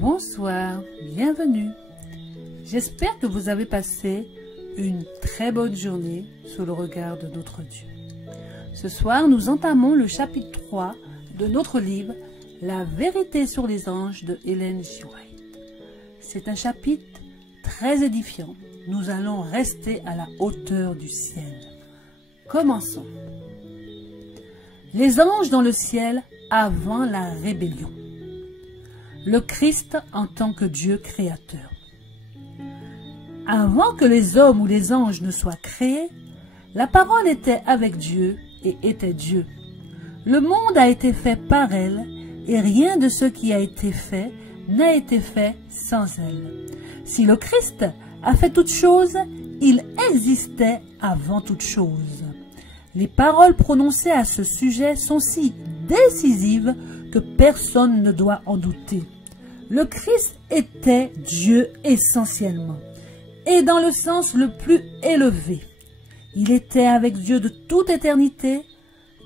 Bonsoir, bienvenue. J'espère que vous avez passé une très bonne journée sous le regard de notre Dieu. Ce soir, nous entamons le chapitre 3 de notre livre « La vérité sur les anges » de Ellen G. White. C'est un chapitre très édifiant. Nous allons rester à la hauteur du ciel. Commençons. Les anges dans le ciel avant la rébellion. Le Christ en tant que Dieu créateur. Avant que les hommes ou les anges ne soient créés, la parole était avec Dieu et était Dieu. Le monde a été fait par elle et rien de ce qui a été fait n'a été fait sans elle. Si le Christ a fait toutes choses, il existait avant toutes choses. Les paroles prononcées à ce sujet sont si décisives que personne ne doit en douter. Le Christ était Dieu essentiellement, et dans le sens le plus élevé. Il était avec Dieu de toute éternité,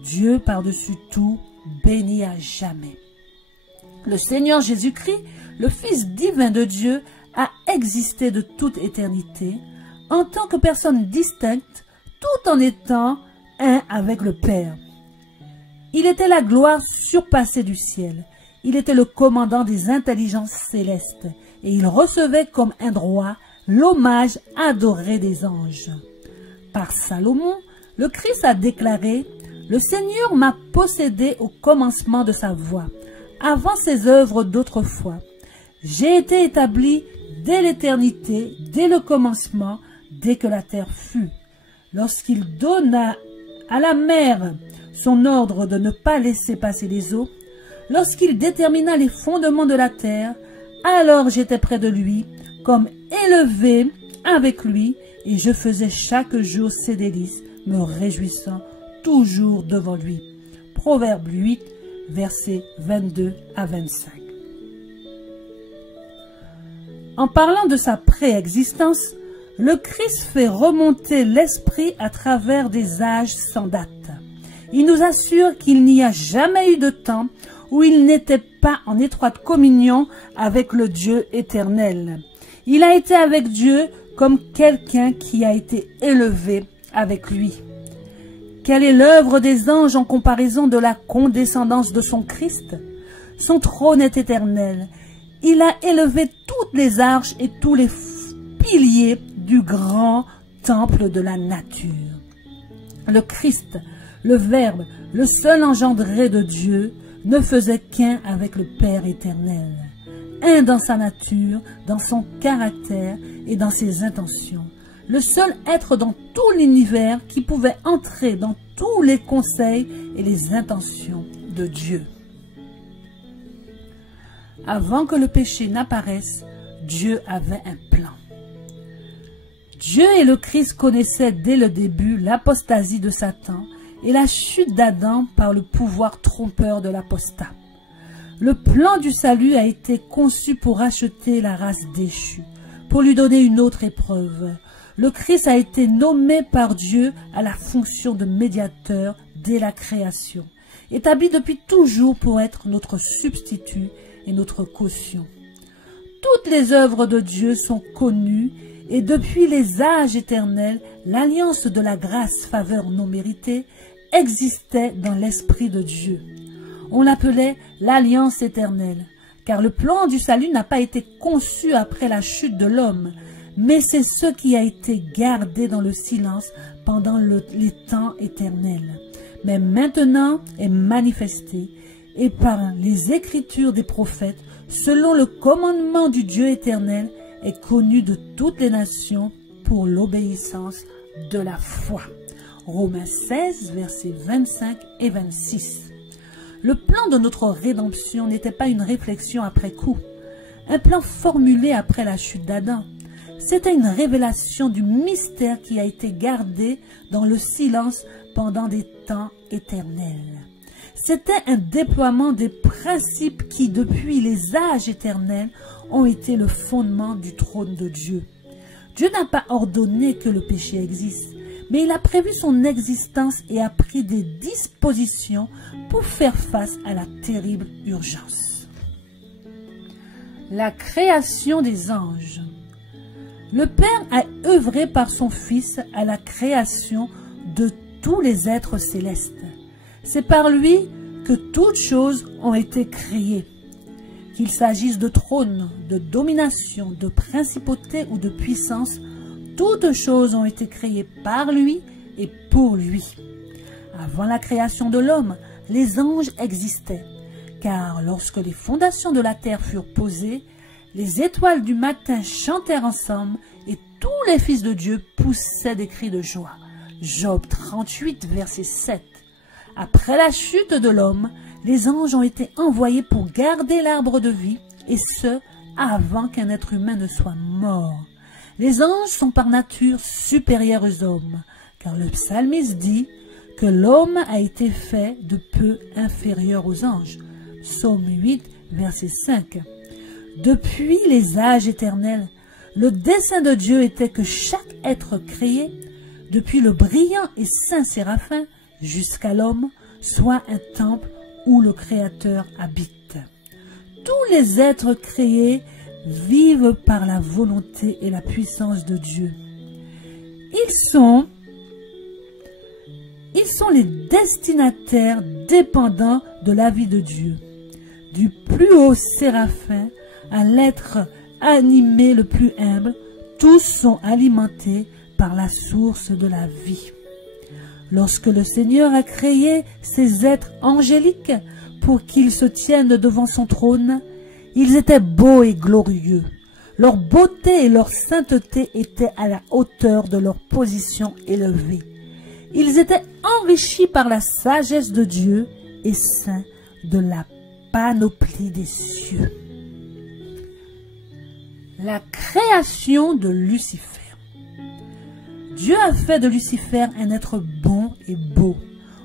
Dieu par-dessus tout, béni à jamais. Le Seigneur Jésus-Christ, le Fils divin de Dieu, a existé de toute éternité, en tant que personne distincte, tout en étant un avec le Père. Il était la gloire surpassée du ciel. Il était le commandant des intelligences célestes et il recevait comme un droit l'hommage adoré des anges. Par Salomon, le Christ a déclaré « Le Seigneur m'a possédé au commencement de sa voie, avant ses œuvres d'autrefois. J'ai été établi dès l'éternité, dès le commencement, dès que la terre fut. Lorsqu'il donna à la mer son ordre de ne pas laisser passer les eaux, lorsqu'il détermina les fondements de la terre, alors j'étais près de lui, comme élevé avec lui, et je faisais chaque jour ses délices, me réjouissant toujours devant lui. » Proverbe 8, versets 22 à 25. En parlant de sa préexistence, le Christ fait remonter l'esprit à travers des âges sans date. Il nous assure qu'il n'y a jamais eu de temps où il n'était pas en étroite communion avec le Dieu éternel. Il a été avec Dieu comme quelqu'un qui a été élevé avec lui. Quelle est l'œuvre des anges en comparaison de la condescendance de son Christ? Son trône est éternel. Il a élevé toutes les arches et tous les piliers du grand temple de la nature. Le Christ, le Verbe, le seul engendré de Dieu, ne faisait qu'un avec le Père éternel. Un dans sa nature, dans son caractère et dans ses intentions. Le seul être dans tout l'univers qui pouvait entrer dans tous les conseils et les intentions de Dieu. Avant que le péché n'apparaisse, Dieu avait un plan. Dieu et le Christ connaissaient dès le début l'apostasie de Satan et la chute d'Adam par le pouvoir trompeur de l'apostat. Le plan du salut a été conçu pour racheter la race déchue, pour lui donner une autre épreuve. Le Christ a été nommé par Dieu à la fonction de médiateur dès la création, établi depuis toujours pour être notre substitut et notre caution. Toutes les œuvres de Dieu sont connues et depuis les âges éternels, l'alliance de la grâce faveur non méritée existait dans l'esprit de Dieu. On l'appelait l'alliance éternelle, car le plan du salut n'a pas été conçu après la chute de l'homme, mais c'est ce qui a été gardé dans le silence pendant les temps éternels, mais maintenant est manifesté, et par les écritures des prophètes, selon le commandement du Dieu éternel, est connu de toutes les nations pour l'obéissance de la foi. Romains 16, versets 25 et 26. Le plan de notre rédemption n'était pas une réflexion après coup, un plan formulé après la chute d'Adam. C'était une révélation du mystère qui a été gardé dans le silence pendant des temps éternels. C'était un déploiement des principes qui, depuis les âges éternels, ont été le fondement du trône de Dieu. Dieu n'a pas ordonné que le péché existe, mais il a prévu son existence et a pris des dispositions pour faire face à la terrible urgence. La création des anges. Le Père a œuvré par son Fils à la création de tous les êtres célestes. C'est par lui que toutes choses ont été créées. Qu'il s'agisse de trônes, de domination, de principautés ou de puissance, toutes choses ont été créées par lui et pour lui. Avant la création de l'homme, les anges existaient, car lorsque les fondations de la terre furent posées, les étoiles du matin chantèrent ensemble et tous les fils de Dieu poussaient des cris de joie. Job 38, verset 7. Après la chute de l'homme, les anges ont été envoyés pour garder l'arbre de vie, et ce, avant qu'un être humain ne soit mort. Les anges sont par nature supérieurs aux hommes, car le psalmiste dit que l'homme a été fait de peu inférieur aux anges. Psaume 8, verset 5. Depuis les âges éternels, le dessein de Dieu était que chaque être créé, depuis le brillant et saint séraphin jusqu'à l'homme, soit un temple où le Créateur habite. Tous les êtres créés vivent par la volonté et la puissance de Dieu. Ils sont les destinataires dépendants de la vie de Dieu. Du plus haut séraphin à l'être animé le plus humble, tous sont alimentés par la source de la vie. Lorsque le Seigneur a créé ces êtres angéliques pour qu'ils se tiennent devant son trône, ils étaient beaux et glorieux. Leur beauté et leur sainteté étaient à la hauteur de leur position élevée. Ils étaient enrichis par la sagesse de Dieu et saints de la panoplie des cieux. La création de Lucifer. Dieu a fait de Lucifer un être bon et beau,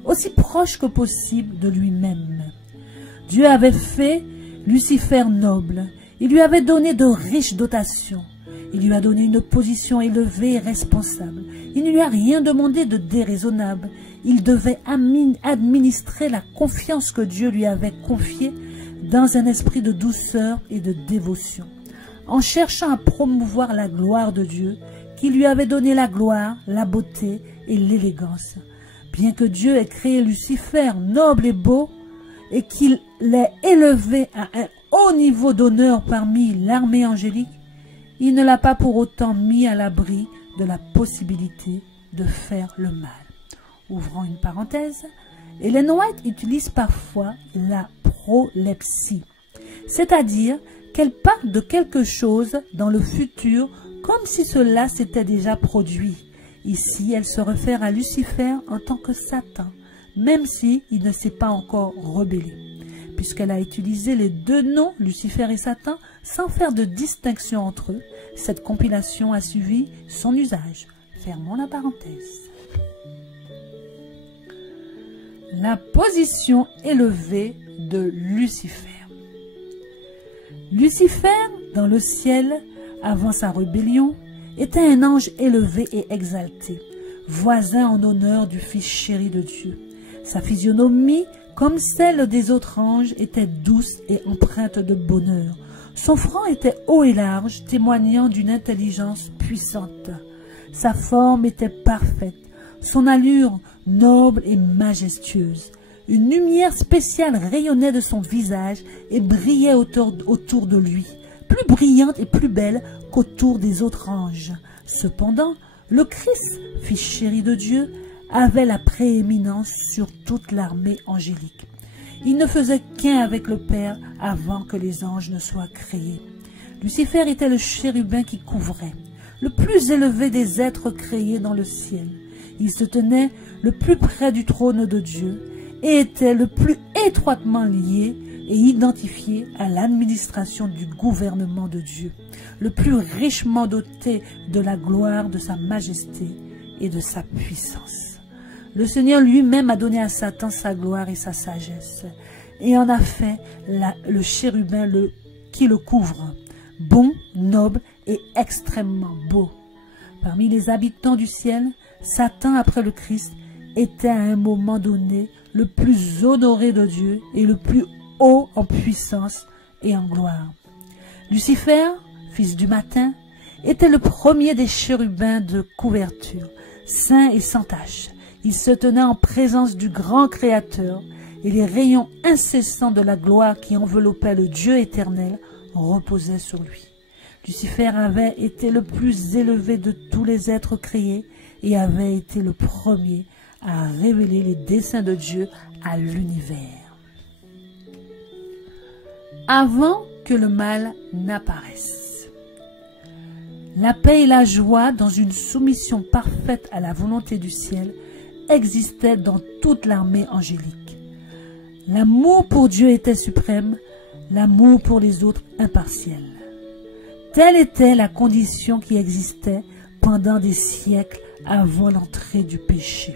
aussi proche que possible de lui-même. Dieu avait fait Lucifer noble, il lui avait donné de riches dotations, il lui a donné une position élevée et responsable, il ne lui a rien demandé de déraisonnable, il devait administrer la confiance que Dieu lui avait confiée dans un esprit de douceur et de dévotion, en cherchant à promouvoir la gloire de Dieu, qui lui avait donné la gloire, la beauté et l'élégance. Bien que Dieu ait créé Lucifer noble et beau, et qu'il l'ait élevé à un haut niveau d'honneur parmi l'armée angélique, il ne l'a pas pour autant mis à l'abri de la possibilité de faire le mal. Ouvrons une parenthèse, Ellen White utilise parfois la prolepsie, c'est-à-dire qu'elle parle de quelque chose dans le futur comme si cela s'était déjà produit. Ici, elle se réfère à Lucifer en tant que Satan, même s'il ne s'est pas encore rebellé, puisqu'elle a utilisé les deux noms, Lucifer et Satan, sans faire de distinction entre eux. Cette compilation a suivi son usage. Fermons la parenthèse. La position élevée de Lucifer. Lucifer, dans le ciel, avant sa rébellion, était un ange élevé et exalté, voisin en honneur du Fils chéri de Dieu. Sa physionomie, comme celle des autres anges, était douce et empreinte de bonheur. Son front était haut et large, témoignant d'une intelligence puissante. Sa forme était parfaite, son allure noble et majestueuse. Une lumière spéciale rayonnait de son visage et brillait autour de lui, plus brillante et plus belle qu'autour des autres anges. Cependant, le Christ, Fils chéri de Dieu, avait la prééminence sur toute l'armée angélique. Il ne faisait qu'un avec le Père avant que les anges ne soient créés. Lucifer était le chérubin qui couvrait, le plus élevé des êtres créés dans le ciel. Il se tenait le plus près du trône de Dieu et était le plus étroitement lié et identifié à l'administration du gouvernement de Dieu, le plus richement doté de la gloire de sa majesté et de sa puissance. Le Seigneur lui-même a donné à Satan sa gloire et sa sagesse, et en a fait le chérubin qui le couvre, bon, noble et extrêmement beau. Parmi les habitants du ciel, Satan, après le Christ, était à un moment donné le plus honoré de Dieu et le plus haut en puissance et en gloire. Lucifer, fils du matin, était le premier des chérubins de couverture, saint et sans tache. Il se tenait en présence du grand Créateur, et les rayons incessants de la gloire qui enveloppait le Dieu éternel reposaient sur lui. Lucifer avait été le plus élevé de tous les êtres créés et avait été le premier à révéler les desseins de Dieu à l'univers. Avant que le mal n'apparaisse. La paix et la joie, dans une soumission parfaite à la volonté du ciel, existaient dans toute l'armée angélique. L'amour pour Dieu était suprême, l'amour pour les autres impartiel. Telle était la condition qui existait pendant des siècles avant l'entrée du péché.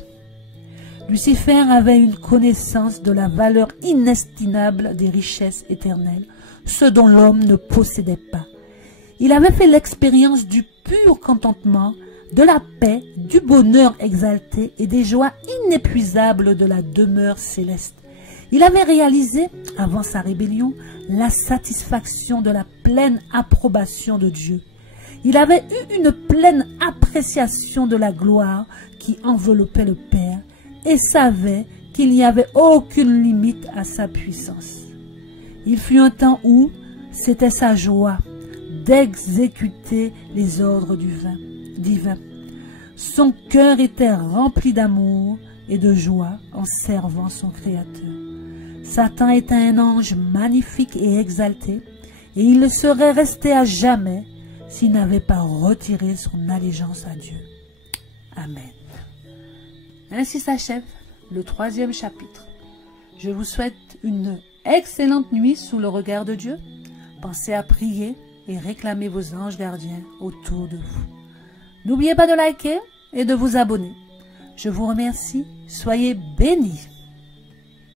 Lucifer avait une connaissance de la valeur inestimable des richesses éternelles, ce dont l'homme ne possédait pas. Il avait fait l'expérience du pur contentement, de la paix, du bonheur exalté et des joies inépuisables de la demeure céleste. Il avait réalisé, avant sa rébellion, la satisfaction de la pleine approbation de Dieu. Il avait eu une pleine appréciation de la gloire qui enveloppait le Père et savait qu'il n'y avait aucune limite à sa puissance. Il fut un temps où c'était sa joie d'exécuter les ordres divins. Son cœur était rempli d'amour et de joie en servant son Créateur. Satan était un ange magnifique et exalté, et il le serait resté à jamais s'il n'avait pas retiré son allégeance à Dieu. Amen. Ainsi s'achève le 3e chapitre. Je vous souhaite une excellente nuit sous le regard de Dieu. Pensez à prier et réclamer vos anges gardiens autour de vous. N'oubliez pas de liker et de vous abonner. Je vous remercie. Soyez bénis.